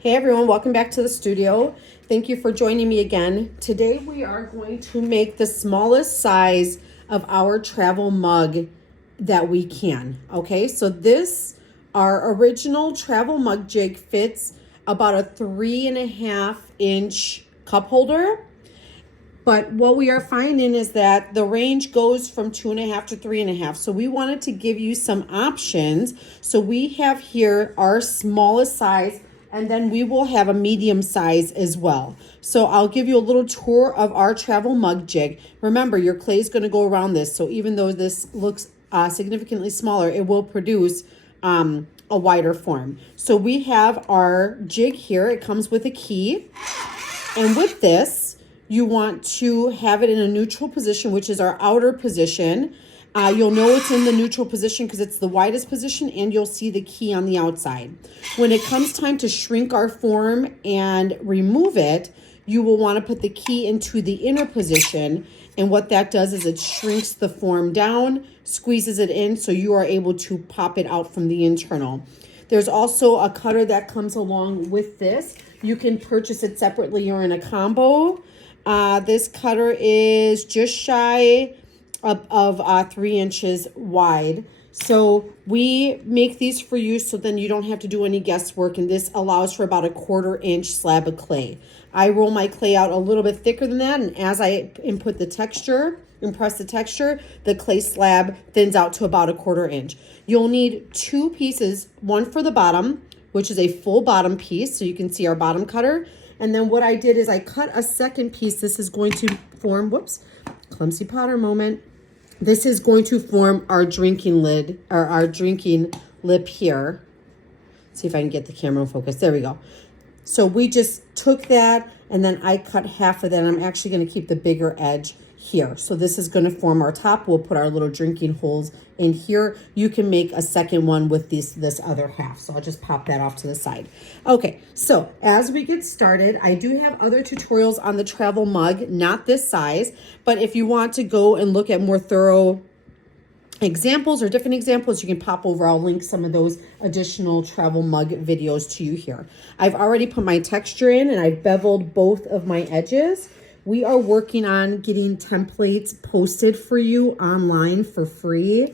Hey everyone, welcome back to the studio. Thank you for joining me again. Today we are going to make the smallest size of our travel mug that we can. Okay, so our original travel mug jig fits about a 3.5 inch cup holder. But what we are finding is that the range goes from 2.5 to 3.5. So we wanted to give you some options. So we have here our smallest size, and then we will have a medium size as well. So I'll give you a little tour of our travel mug jig. Remember, your clay is going to go around this. So even though this looks significantly smaller, it will produce a wider form. So we have our jig here. It comes with a key. And with this, you want to have it in a neutral position, which is our outer position. You'll know it's in the neutral position because it's the widest position, and you'll see the key on the outside. When it comes time to shrink our form and remove it, you will want to put the key into the inner position. And what that does is it shrinks the form down, squeezes it in, so you are able to pop it out from the internal. There's also a cutter that comes along with this. You can purchase it separately or in a combo. This cutter is just shy of 3 inches wide. So we make these for you so then you don't have to do any guesswork, and this allows for about a 1/4 inch slab of clay. I roll my clay out a little bit thicker than that, and as I impress the texture, the clay slab thins out to about a 1/4 inch. You'll need 2 pieces, one for the bottom, which is a full bottom piece, so you can see our bottom cutter. And then what I did is I cut a second piece. This is going to form, clumsy potter moment. This is going to form our drinking lid, or our drinking lip here. See if I can get the camera in focus. There we go. So we just took that, and then I cut half of that. I'm actually going to keep the bigger edge here. So this is going to form our top. We'll put our little drinking holes in here. You can make a second one with this other half. So I'll just pop that off to the side. Okay, so as we get started, I do have other tutorials on the travel mug, not this size, but if you want to go and look at more thorough examples or different examples, you can pop over. I'll link some of those additional travel mug videos to you here. I've already put my texture in, and I've beveled both of my edges. We are working on getting templates posted for you online for free.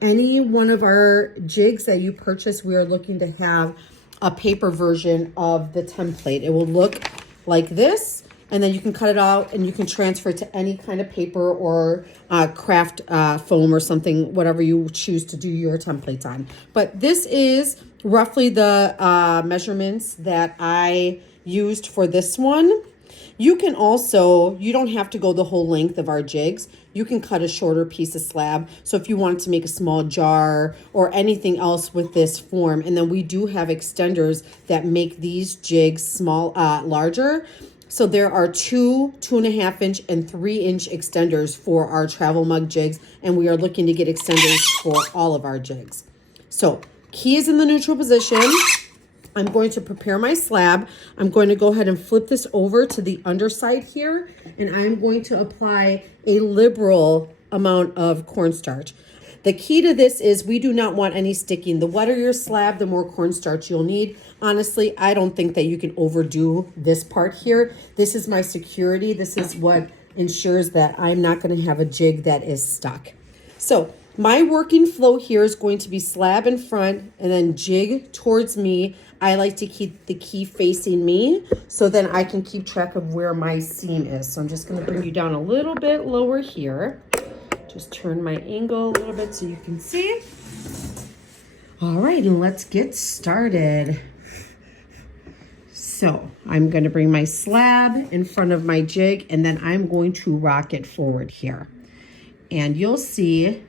Any one of our jigs that you purchase, we are looking to have a paper version of the template. It will look like this, and then you can cut it out and you can transfer it to any kind of paper or craft foam or something, whatever you choose to do your templates on. But this is roughly the measurements that I used for this one. You can also, you don't have to go the whole length of our jigs. You can cut a shorter piece of slab. So if you wanted to make a small jar or anything else with this form, and then we do have extenders that make these jigs larger. So there are 2, 2.5 inch, and 3 inch extenders for our travel mug jigs, and we are looking to get extenders for all of our jigs. So key is in the neutral position. I'm going to prepare my slab. I'm going to go ahead and flip this over to the underside here, and I'm going to apply a liberal amount of cornstarch. The key to this is we do not want any sticking. The wetter your slab, the more cornstarch you'll need. Honestly, I don't think that you can overdo this part here. This is my security. This is what ensures that I'm not going to have a jig that is stuck. So my working flow here is going to be slab in front and then jig towards me. I like to keep the key facing me so then I can keep track of where my seam is. So I'm just going to bring you down a little bit lower here. Just turn my angle a little bit so you can see. All right, and let's get started. So I'm going to bring my slab in front of my jig, and then I'm going to rock it forward here. And you'll see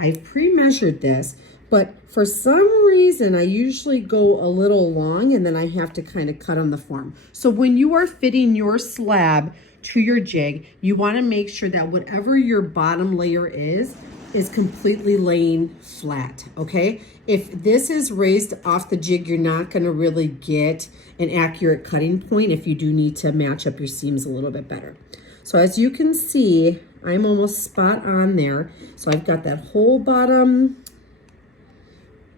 I've pre-measured this, but for some reason I usually go a little long, and then I have to kind of cut on the form. So when you are fitting your slab to your jig, you want to make sure that whatever your bottom layer is completely laying flat, okay? If this is raised off the jig, you're not going to really get an accurate cutting point if you do need to match up your seams a little bit better. So as you can see, I'm almost spot on there. So I've got that whole bottom,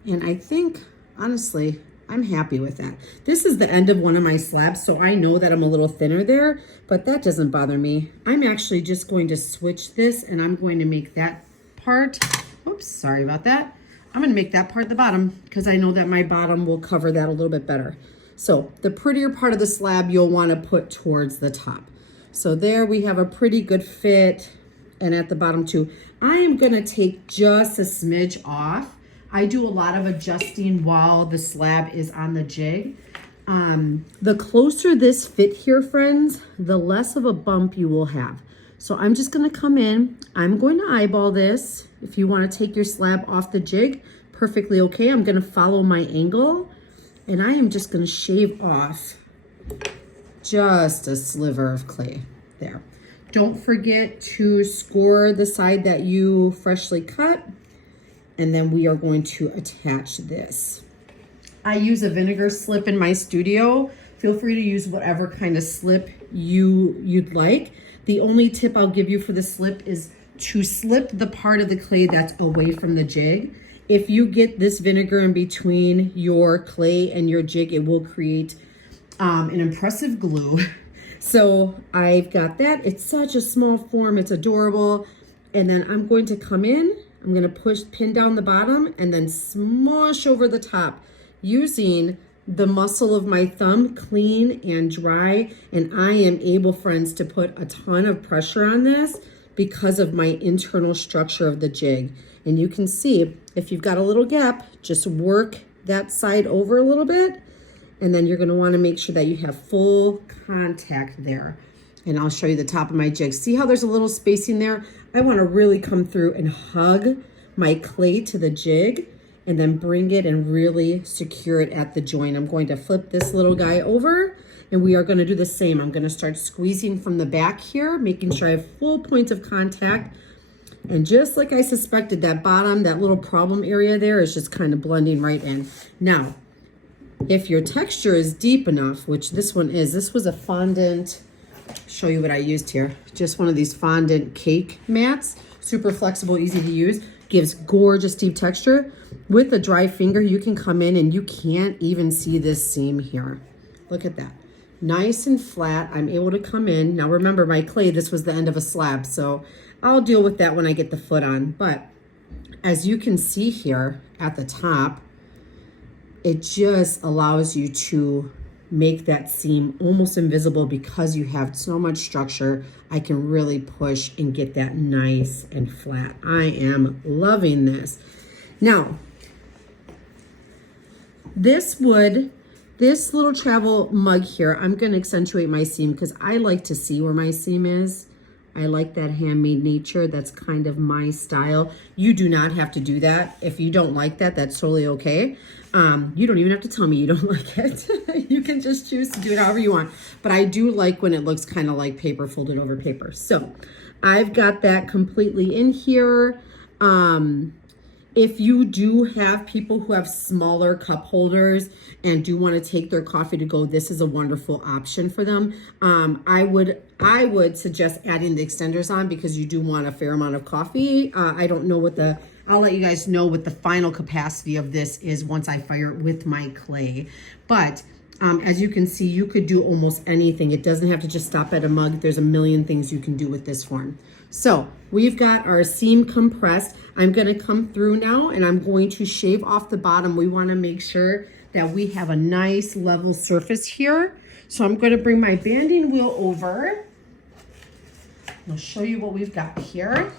and I think, honestly, I'm happy with that. This is the end of one of my slabs, so I know that I'm a little thinner there, but that doesn't bother me. I'm actually just going to switch this, and I'm going to make that part, oops, sorry about that. I'm gonna make that part the bottom because I know that my bottom will cover that a little bit better. So the prettier part of the slab you'll wanna put towards the top. So there we have a pretty good fit, and at the bottom too. I am gonna take just a smidge off. I do a lot of adjusting while the slab is on the jig. The closer this fit here, friends, the less of a bump you will have. So I'm just gonna come in, I'm going to eyeball this. If you wanna take your slab off the jig, perfectly okay. I'm gonna follow my angle, and I am just gonna shave off just a sliver of clay there. Don't forget to score the side that you freshly cut, and then we are going to attach this. I use a vinegar slip in my studio. Feel free to use whatever kind of slip you'd like. The only tip I'll give you for the slip is to slip the part of the clay that's away from the jig. If you get this vinegar in between your clay and your jig, it will create an impressive glue. So I've got that. It's such a small form, it's adorable. And then I'm going to come in, I'm gonna pin down the bottom and then smush over the top using the muscle of my thumb, clean and dry. And I am able, friends, to put a ton of pressure on this because of my internal structure of the jig. And you can see, if you've got a little gap, just work that side over a little bit. And then you're gonna wanna make sure that you have full contact there. And I'll show you the top of my jig. See how there's a little spacing there? I wanna really come through and hug my clay to the jig and then bring it and really secure it at the joint. I'm going to flip this little guy over, and we are gonna do the same. I'm gonna start squeezing from the back here, making sure I have full points of contact. And just like I suspected, that bottom, that little problem area there is just kind of blending right in. Now, if your texture is deep enough, which this one is, this was a fondant, show you what I used here. Just one of these fondant cake mats, super flexible, easy to use, gives gorgeous deep texture. With a dry finger, you can come in and you can't even see this seam here. Look at that. Nice and flat. I'm able to come in. Now remember, my clay, this was the end of a slab, so I'll deal with that when I get the foot on. But as you can see here at the top, it just allows you to make that seam almost invisible because you have so much structure. I can really push and get that nice and flat. I am loving this. Now, this little travel mug here, I'm gonna accentuate my seam because I like to see where my seam is. I like that handmade nature. That's kind of my style. You do not have to do that. If you don't like that, that's totally okay. You don't even have to tell me you don't like it. You can just choose to do it however you want. But I do like when it looks kind of like paper folded over paper. So I've got that completely in here. If you do have people who have smaller cup holders and do want to take their coffee to go, this is a wonderful option for them. I would suggest adding the extenders on because you do want a fair amount of coffee. I don't know I'll let you guys know what the final capacity of this is once I fire it with my clay. But as you can see, you could do almost anything. It doesn't have to just stop at a mug. There's a million things you can do with this form. So we've got our seam compressed. I'm gonna come through now and I'm going to shave off the bottom. We wanna make sure that we have a nice level surface here. So I'm gonna bring my banding wheel over. I'll show you what we've got here.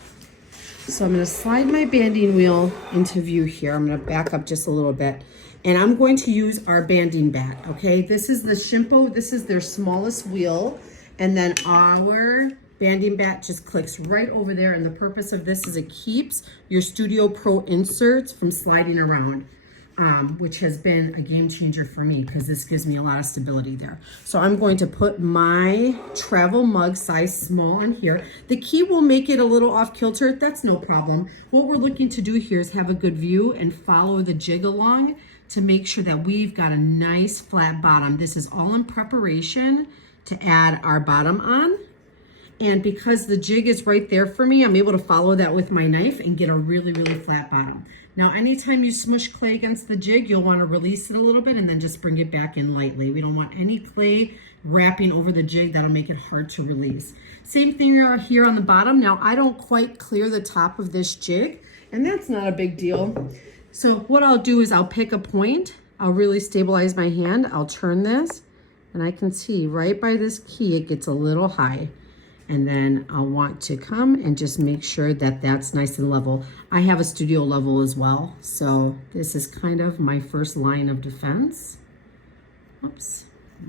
So I'm gonna slide my banding wheel into view here. I'm gonna back up just a little bit. And I'm going to use our banding bat, okay? This is the Shimpo, this is their smallest wheel. And then our banding bat just clicks right over there. And the purpose of this is it keeps your Studio Pro inserts from sliding around, which has been a game changer for me because this gives me a lot of stability there. So I'm going to put my travel mug size small on here. The key will make it a little off kilter. That's no problem. What we're looking to do here is have a good view and follow the jig along to make sure that we've got a nice flat bottom. This is all in preparation to add our bottom on. And because the jig is right there for me, I'm able to follow that with my knife and get a really, really flat bottom. Now, anytime you smush clay against the jig, you'll want to release it a little bit and then just bring it back in lightly. We don't want any clay wrapping over the jig. That'll make it hard to release. Same thing here on the bottom. Now, I don't quite clear the top of this jig, and that's not a big deal. So what I'll do is I'll pick a point. I'll really stabilize my hand. I'll turn this, and I can see right by this key, it gets a little high. And then I'll want to come and just make sure that that's nice and level. I have a studio level as well. So this is kind of my first line of defense. Oops,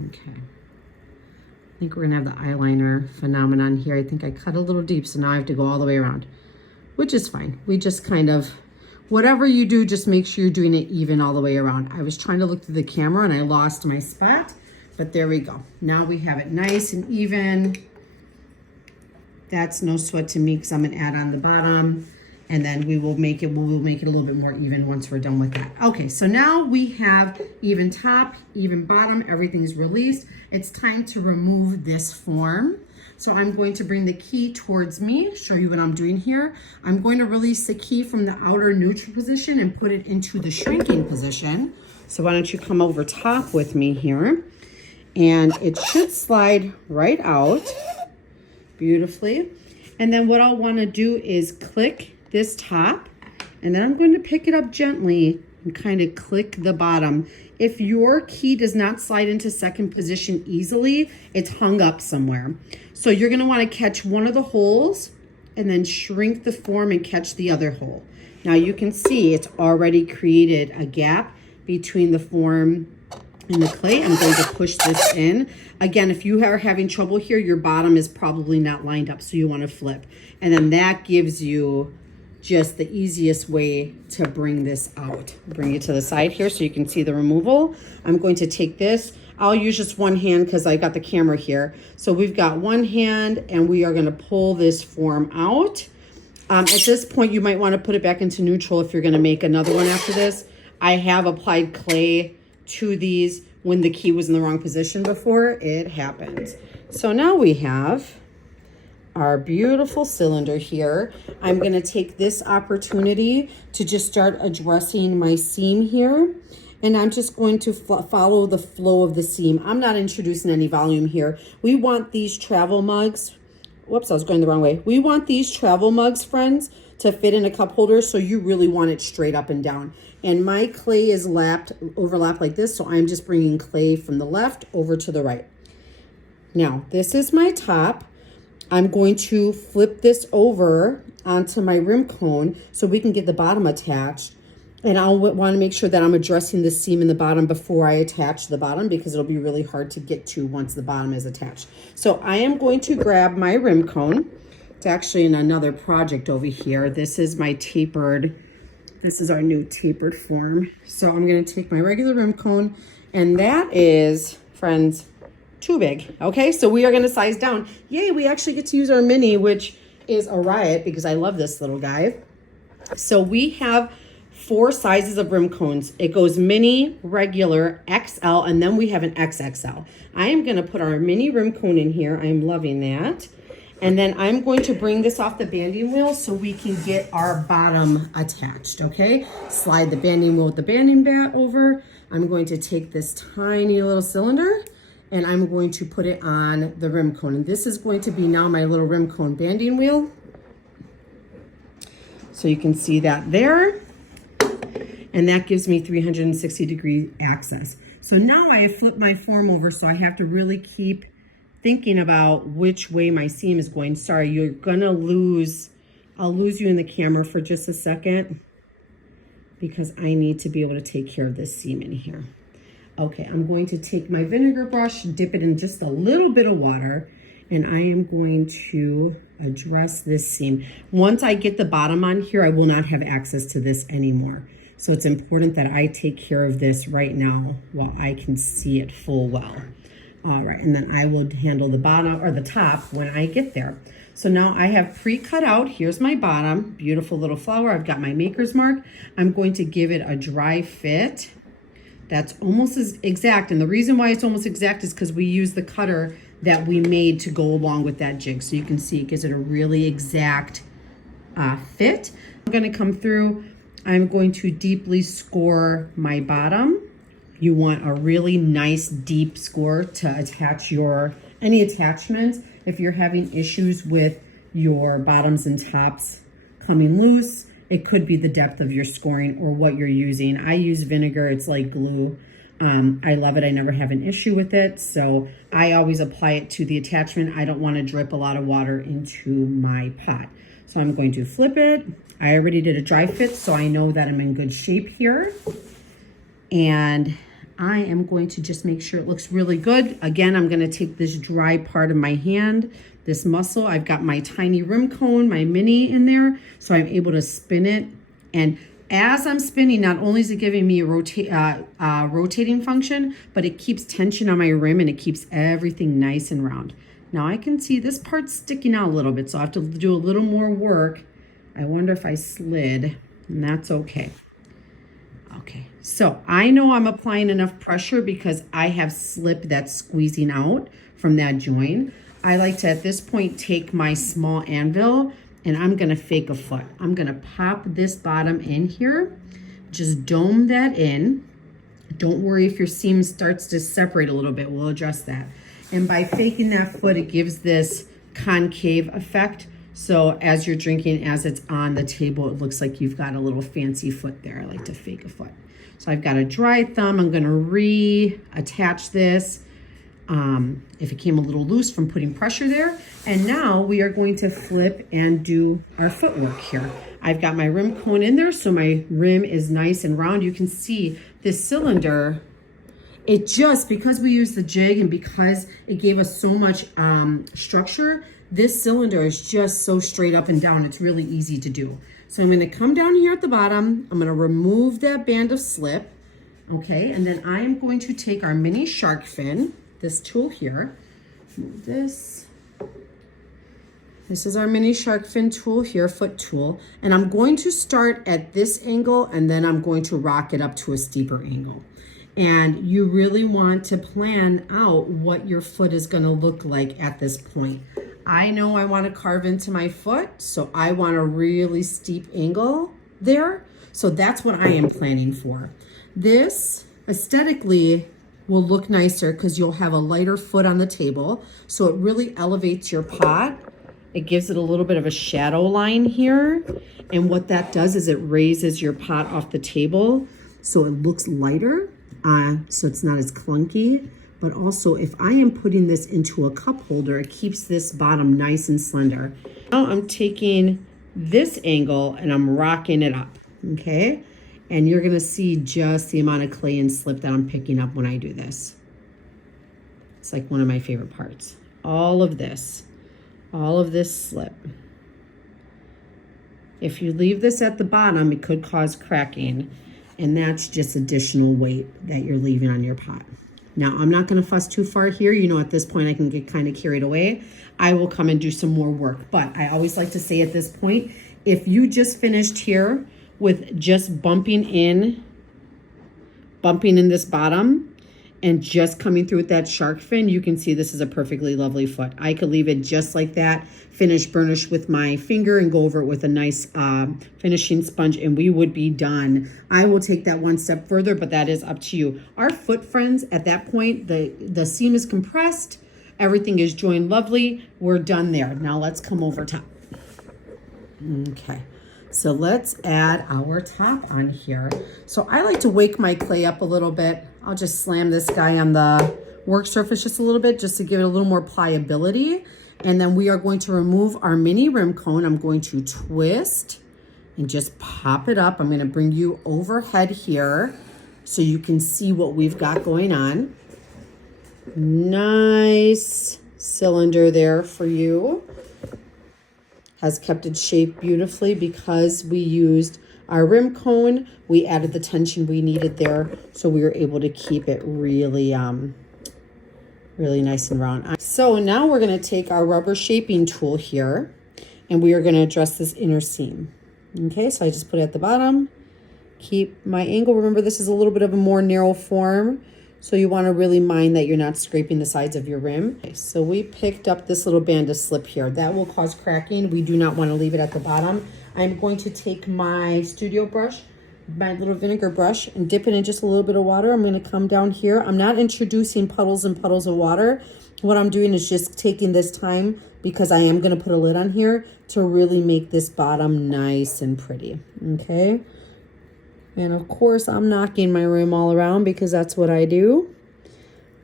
okay. I think we're gonna have the eyeliner phenomenon here. I think I cut a little deep, so now I have to go all the way around, which is fine. We just kind of, whatever you do, just make sure you're doing it even all the way around. I was trying to look through the camera and I lost my spot, but there we go. Now we have it nice and even. That's no sweat to me because I'm gonna add on the bottom, and then we'll make it a little bit more even once we're done with that. Okay, so now we have even top, even bottom, everything's released. It's time to remove this form. So I'm going to bring the key towards me, show you what I'm doing here. I'm going to release the key from the outer neutral position and put it into the shrinking position. So why don't you come over top with me here, and it should slide right out beautifully. And then what I'll want to do is click this top, and then I'm going to pick it up gently and kind of click the bottom. If your key does not slide into second position easily, it's hung up somewhere. So you're going to want to catch one of the holes and then shrink the form and catch the other hole. Now you can see it's already created a gap between the form and the clay. I'm going to push this in. Again, if you are having trouble here, your bottom is probably not lined up, so you want to flip. And then that gives you just the easiest way to bring this out. Bring it to the side here so you can see the removal. I'm going to take this. I'll use just one hand because I got the camera here. So we've got one hand, and we are going to pull this form out. At this point, you might want to put it back into neutral if you're going to make another one after this. I have applied clay to these when the key was in the wrong position before. It happens. So now we have our beautiful cylinder here. I'm going to take this opportunity to just start addressing my seam here. And I'm just going to follow the flow of the seam. I'm not introducing any volume here. We want these travel mugs. Whoops, I was going the wrong way. We want these travel mugs, friends, to fit in a cup holder, so you really want it straight up and down. And my clay is overlapped like this, so I'm just bringing clay from the left over to the right. Now, this is my top. I'm going to flip this over onto my rim cone so we can get the bottom attached. And I'll want to make sure that I'm addressing the seam in the bottom before I attach the bottom, because it'll be really hard to get to once the bottom is attached. So I am going to grab my rim cone. It's actually in another project over here. This is my tapered, this is our new tapered form. So I'm going to take my regular rim cone, and that is, friends, too big. Okay, so we are going to size down. Yay, we actually get to use our mini, which is a riot because I love this little guy. So we have 4 sizes of rim cones. It goes mini, regular, XL, and then we have an XXL. I am going to put our mini rim cone in here. I'm loving that. And then I'm going to bring this off the banding wheel so we can get our bottom attached, okay? Slide the banding wheel with the banding bat over. I'm going to take this tiny little cylinder and I'm going to put it on the rim cone. And this is going to be now my little rim cone banding wheel. So you can see that there. And that gives me 360-degree access. So now I have flipped my form over, so I have to really keep thinking about which way my seam is going. Sorry, you're gonna lose, I'll lose you in the camera for just a second because I need to be able to take care of this seam in here. Okay, I'm going to take my vinegar brush, dip it in just a little bit of water, and I am going to address this seam. Once I get the bottom on here, I will not have access to this anymore. So it's important that I take care of this right now while I can see it full well. All right, and then I will handle the bottom or the top when I get there. So now I have pre-cut out, here's my bottom, beautiful little flower. I've got my maker's mark. I'm going to give it a dry fit. That's almost as exact, and the reason why it's almost exact is because we use the cutter that we made to go along with that jig. So you can see it gives it a really exact fit. I'm going to come through. I'm going to deeply score my bottom. You want a really nice deep score to attach any attachments. If you're having issues with your bottoms and tops coming loose, it could be the depth of your scoring or what you're using. I use vinegar, it's like glue. I love it, I never have an issue with it. So I always apply it to the attachment. I don't want to drip a lot of water into my pot. So I'm going to flip it. I already did a dry fit, so I know that I'm in good shape here. And I am going to just make sure it looks really good. Again, I'm going to take this dry part of my hand, this muscle. I've got my tiny rim cone, my mini in there, so I'm able to spin it. And as I'm spinning, not only is it giving me a rotating function, but it keeps tension on my rim and it keeps everything nice and round. Now I can see this part's sticking out a little bit, so I have to do a little more work. I wonder if I slid, and that's okay. Okay, so I know I'm applying enough pressure because I have slip that's squeezing out from that joint. I like to, at this point, take my small anvil and I'm gonna fake a foot. I'm gonna pop this bottom in here, just dome that in. Don't worry if your seam starts to separate a little bit, we'll address that. And by faking that foot, it gives this concave effect. So as you're drinking, as it's on the table, it looks like you've got a little fancy foot there. I like to fake a foot. So I've got a dry thumb. I'm gonna reattach this. If it came a little loose from putting pressure there. And now we are going to flip and do our footwork here. I've got my rim cone in there, so my rim is nice and round. You can see this cylinder, it just, because we used the jig and because it gave us so much structure, this cylinder is just so straight up and down. It's really easy to do. So I'm gonna come down here at the bottom. I'm gonna remove that band of slip, okay? And then I am going to take our mini shark fin, this tool here, move this. This is our mini shark fin tool here, foot tool. And I'm going to start at this angle and then I'm going to rock it up to a steeper angle. And you really want to plan out what your foot is gonna look like at this point. I know I want to carve into my foot, so I want a really steep angle there. So that's what I am planning for. This aesthetically will look nicer because you'll have a lighter foot on the table. So it really elevates your pot. It gives it a little bit of a shadow line here. And what that does is it raises your pot off the table so it looks lighter, so it's not as clunky. But also, if I am putting this into a cup holder, it keeps this bottom nice and slender. Now I'm taking this angle and I'm rocking it up, okay? And you're gonna see just the amount of clay and slip that I'm picking up when I do this. It's like one of my favorite parts. All of this slip. If you leave this at the bottom, it could cause cracking, and that's just additional weight that you're leaving on your pot. Now, I'm not gonna fuss too far here. You know, at this point, I can get kind of carried away. I will come and do some more work. But I always like to say at this point, if you just finished here with just bumping in this bottom and just coming through with that shark fin, you can see this is a perfectly lovely foot. I could leave it just like that, finish burnish with my finger and go over it with a nice finishing sponge and we would be done. I will take that one step further, but that is up to you. Our foot friends, at that point, the seam is compressed, everything is joined lovely, we're done there. Now let's come over top. Okay. So let's add our top on here. So I like to wake my clay up a little bit. I'll just slam this guy on the work surface just a little bit, just to give it a little more pliability. And then we are going to remove our mini rim cone. I'm going to twist and just pop it up. I'm going to bring you overhead here so you can see what we've got going on. Nice cylinder there for you. Has kept its shape beautifully because we used our rim cone. We added the tension we needed there, so we were able to keep it really, really nice and round. So now we're gonna take our rubber shaping tool here and we are gonna address this inner seam. Okay, so I just put it at the bottom, keep my angle. Remember, this is a little bit of a more narrow form, So you want to really mind that you're not scraping the sides of your rim. Okay, so we picked up this little band of slip here. That will cause cracking. We do not want to leave it at the bottom. I'm going to take my studio brush, my little vinegar brush, and dip it in just a little bit of water. I'm going to come down here. I'm not introducing puddles and puddles of water. What I'm doing is just taking this time, because I am going to put a lid on here, to really make this bottom nice and pretty. Okay. And of course, I'm knocking my rim all around because that's what I do.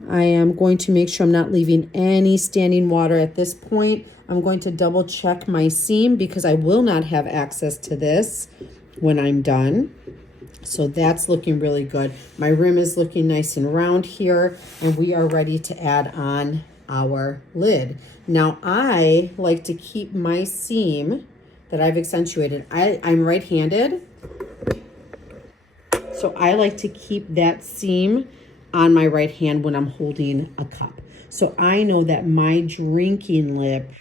I am going to make sure I'm not leaving any standing water at this point. I'm going to double check my seam because I will not have access to this when I'm done. So that's looking really good. My rim is looking nice and round here, and we are ready to add on our lid. Now, I like to keep my seam that I've accentuated. I'm right-handed. So I like to keep that seam on my right hand when I'm holding a cup. So I know that my drinking lip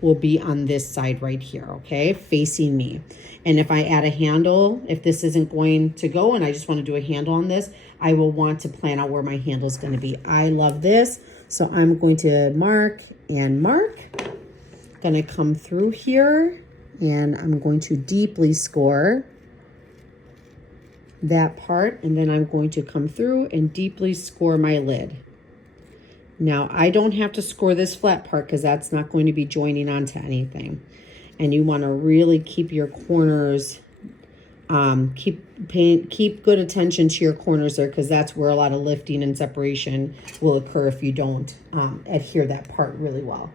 will be on this side right here, okay, facing me. And if I add a handle, if this isn't going to go and I just want to do a handle on this, I will want to plan out where my handle is going to be. I love this. So I'm going to mark and mark. Going to come through here, and I'm going to deeply score that part, and then I'm going to come through and deeply score my lid. Now, I don't have to score this flat part because that's not going to be joining onto anything. And you want to really keep your corners, keep good attention to your corners there, because that's where a lot of lifting and separation will occur if you don't adhere that part really well.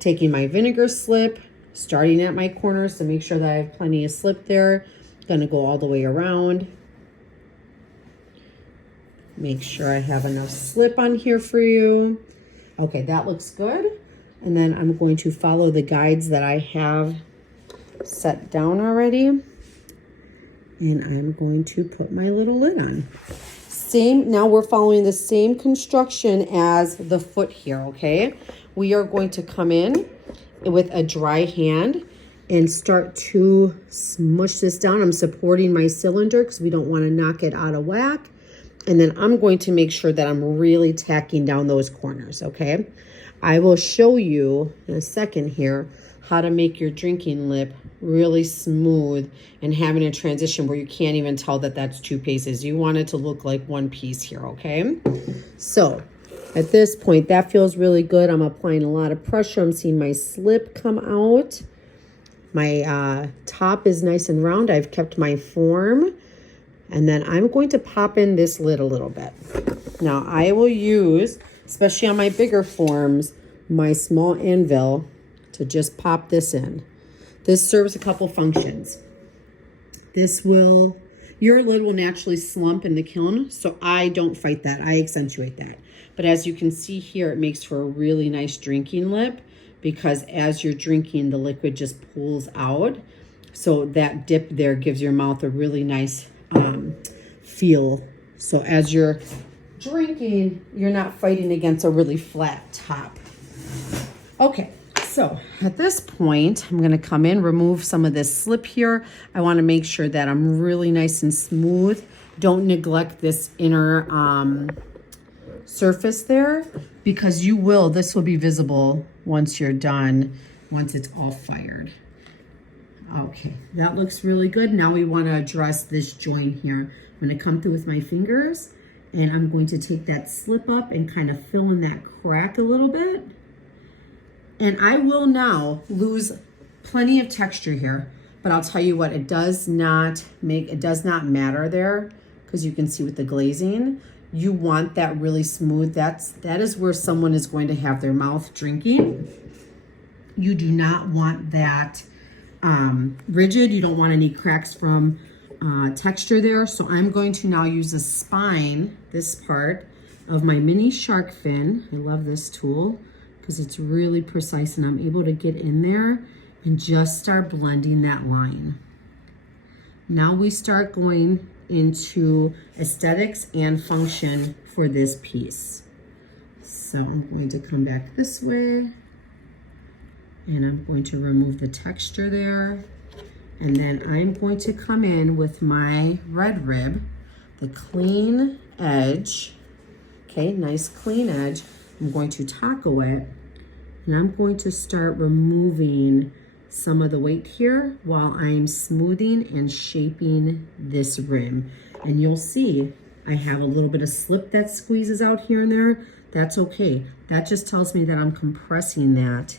Taking my vinegar slip, starting at my corners to make sure that I have plenty of slip there. Going to go all the way around. Make sure I have enough slip on here for you. Okay, that looks good. And then I'm going to follow the guides that I have set down already. And I'm going to put my little lid on. Now we're following the same construction as the foot here, okay? We are going to come in with a dry hand and start to smush this down. I'm supporting my cylinder because we don't want to knock it out of whack. And then I'm going to make sure that I'm really tacking down those corners, okay? I will show you in a second here how to make your drinking lip really smooth and having a transition where you can't even tell that that's two pieces. You want it to look like one piece here, okay? So at this point, that feels really good. I'm applying a lot of pressure. I'm seeing my slip come out. My top is nice and round. I've kept my form. And then I'm going to pop in this lid a little bit. Now I will use, especially on my bigger forms, my small anvil to just pop this in. This serves a couple functions. Your lid will naturally slump in the kiln, so I don't fight that. I accentuate that. But as you can see here, it makes for a really nice drinking lip because as you're drinking, the liquid just pulls out. So that dip there gives your mouth a really nice feel. So as you're drinking, you're not fighting against a really flat top. Okay, so at this point, I'm going to come in, remove some of this slip here. I want to make sure that I'm really nice and smooth. Don't neglect this inner surface there because this will be visible once you're done, once it's all fired. Okay, that looks really good. Now we want to address this joint here. I'm going to come through with my fingers and I'm going to take that slip up and kind of fill in that crack a little bit. And I will now lose plenty of texture here, but I'll tell you what, it does not matter there because you can see with the glazing, you want that really smooth. That is where someone is going to have their mouth drinking. You do not want that rigid. You don't want any cracks from texture there. So I'm going to now use the spine, this part of my mini shark fin. I love this tool because it's really precise and I'm able to get in there and just start blending that line. Now we start going into aesthetics and function for this piece. So I'm going to come back this way and I'm going to remove the texture there. And then I'm going to come in with my red rib, the clean edge, Okay, nice clean edge. I'm going to taco it, and I'm going to start removing some of the weight here while I'm smoothing and shaping this rim. And you'll see I have a little bit of slip that squeezes out here and there. That's okay. That just tells me that I'm compressing that.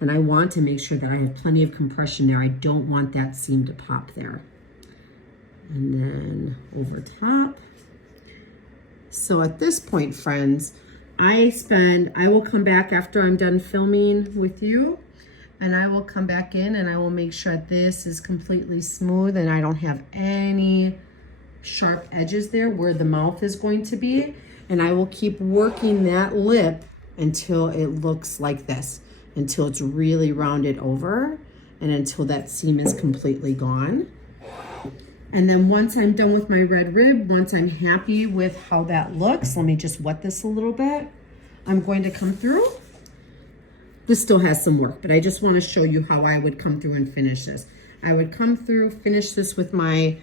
And I want to make sure that I have plenty of compression there. I don't want that seam to pop there. And then over top. So at this point, friends, I will come back after I'm done filming with you, and I will come back in and I will make sure this is completely smooth and I don't have any sharp edges there where the mouth is going to be. And I will keep working that lip until it looks like this, until it's really rounded over and until that seam is completely gone. And then once I'm done with my red rib, once I'm happy with how that looks, let me just wet this a little bit. I'm going to come through. This still has some work, but I just want to show you how I would come through and finish this. I would come through, finish this with my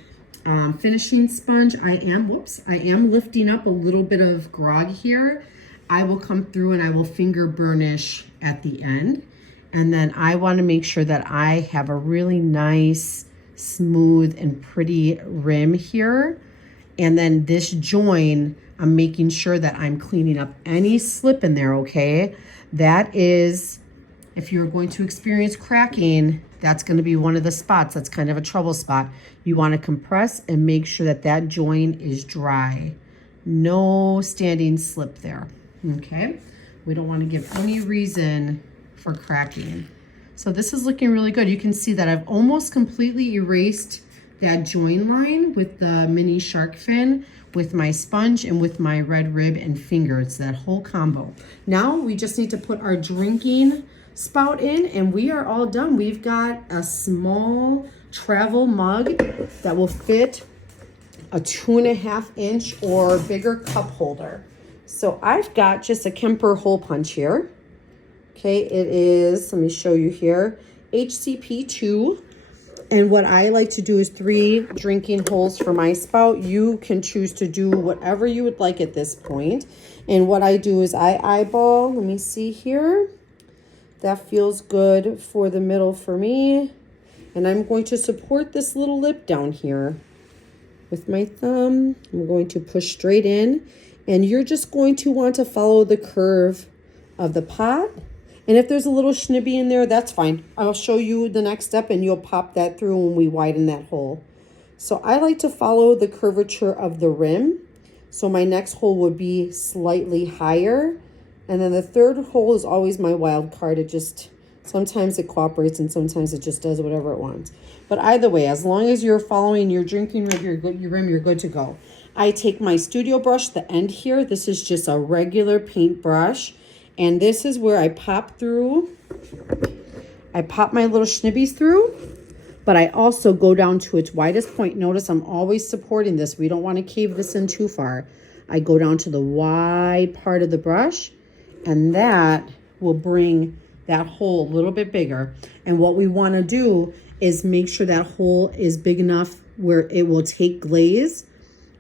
finishing sponge. I am lifting up a little bit of grog here. I will come through and I will finger burnish at the end. And then I want to make sure that I have a really nice, smooth and pretty rim here. And then this join, I'm making sure that I'm cleaning up any slip in there, okay? That is, if you're going to experience cracking, that's going to be one of the spots. That's kind of a trouble spot. You want to compress and make sure that that join is dry. No standing slip there, okay? We don't want to give any reason for cracking. So this is looking really good. You can see that I've almost completely erased that join line with the mini shark fin, with my sponge and with my red rib and finger. It's that whole combo. Now we just need to put our drinking spout in and we are all done. We've got a small travel mug that will fit a 2.5 inch or bigger cup holder. So I've got just a Kemper hole punch here. Okay, it is, let me show you here, HCP 2. And what I like to do is 3 drinking holes for my spout. You can choose to do whatever you would like at this point. And what I do is I eyeball, let me see here. That feels good for the middle for me. And I'm going to support this little lip down here with my thumb. I'm going to push straight in. And you're just going to want to follow the curve of the pot. And if there's a little schnibby in there, that's fine. I'll show you the next step and you'll pop that through when we widen that hole. So I like to follow the curvature of the rim. So my next hole would be slightly higher. And then the third hole is always my wild card. It just, sometimes it cooperates and sometimes it just does whatever it wants. But either way, as long as you're following your drinking rim, you're good to go. I take my studio brush, the end here. This is just a regular paint brush. And this is where I pop through. I pop my little schnibbies through, but I also go down to its widest point. Notice I'm always supporting this. We don't want to cave this in too far. I go down to the wide part of the brush, and that will bring that hole a little bit bigger. And what we want to do is make sure that hole is big enough where it will take glaze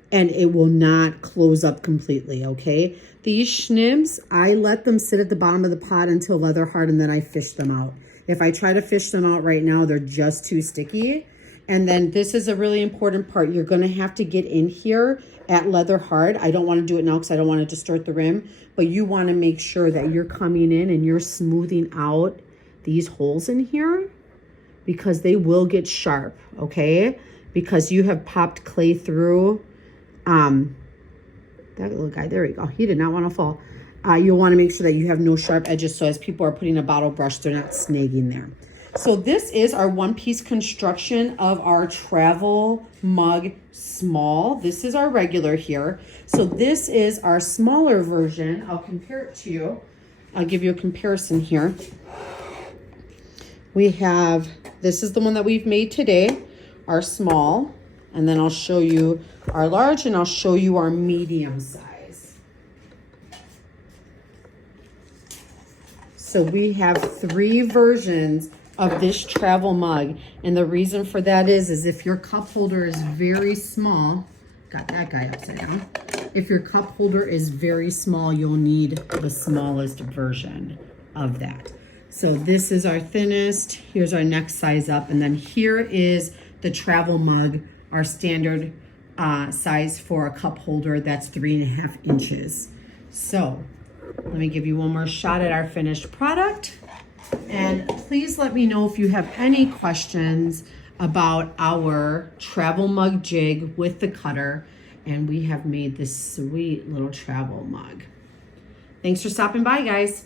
and it will not close up completely, okay? These schnibs, I let them sit at the bottom of the pot until leather hard and then I fish them out. If I try to fish them out right now, they're just too sticky. And then this is a really important part. You're gonna have to get in here at leather hard. I don't wanna do it now because I don't wanna distort the rim, but you wanna make sure that you're coming in and you're smoothing out these holes in here because they will get sharp, okay? Because you have popped clay through. That little guy, there we go. He did not want to fall. You'll want to make sure that you have no sharp edges so as people are putting a bottle brush, they're not snagging there. So this is our one-piece construction of our travel mug small. This is our regular here. So this is our smaller version. I'll compare it to you. I'll give you a comparison here. We have, this is the one that we've made today, our small. And then I'll show you our large and I'll show you our medium size. So we have 3 versions of this travel mug. And the reason for that is if your cup holder is very small, got that guy upside down. If your cup holder is very small, you'll need the smallest version of that. So this is our thinnest. Here's our next size up. And then here is the travel mug, our standard size for a cup holder. That's 3.5 inches. So let me give you one more shot at our finished product. And please let me know if you have any questions about our travel mug jig with the cutter. And we have made this sweet little travel mug. Thanks for stopping by, guys.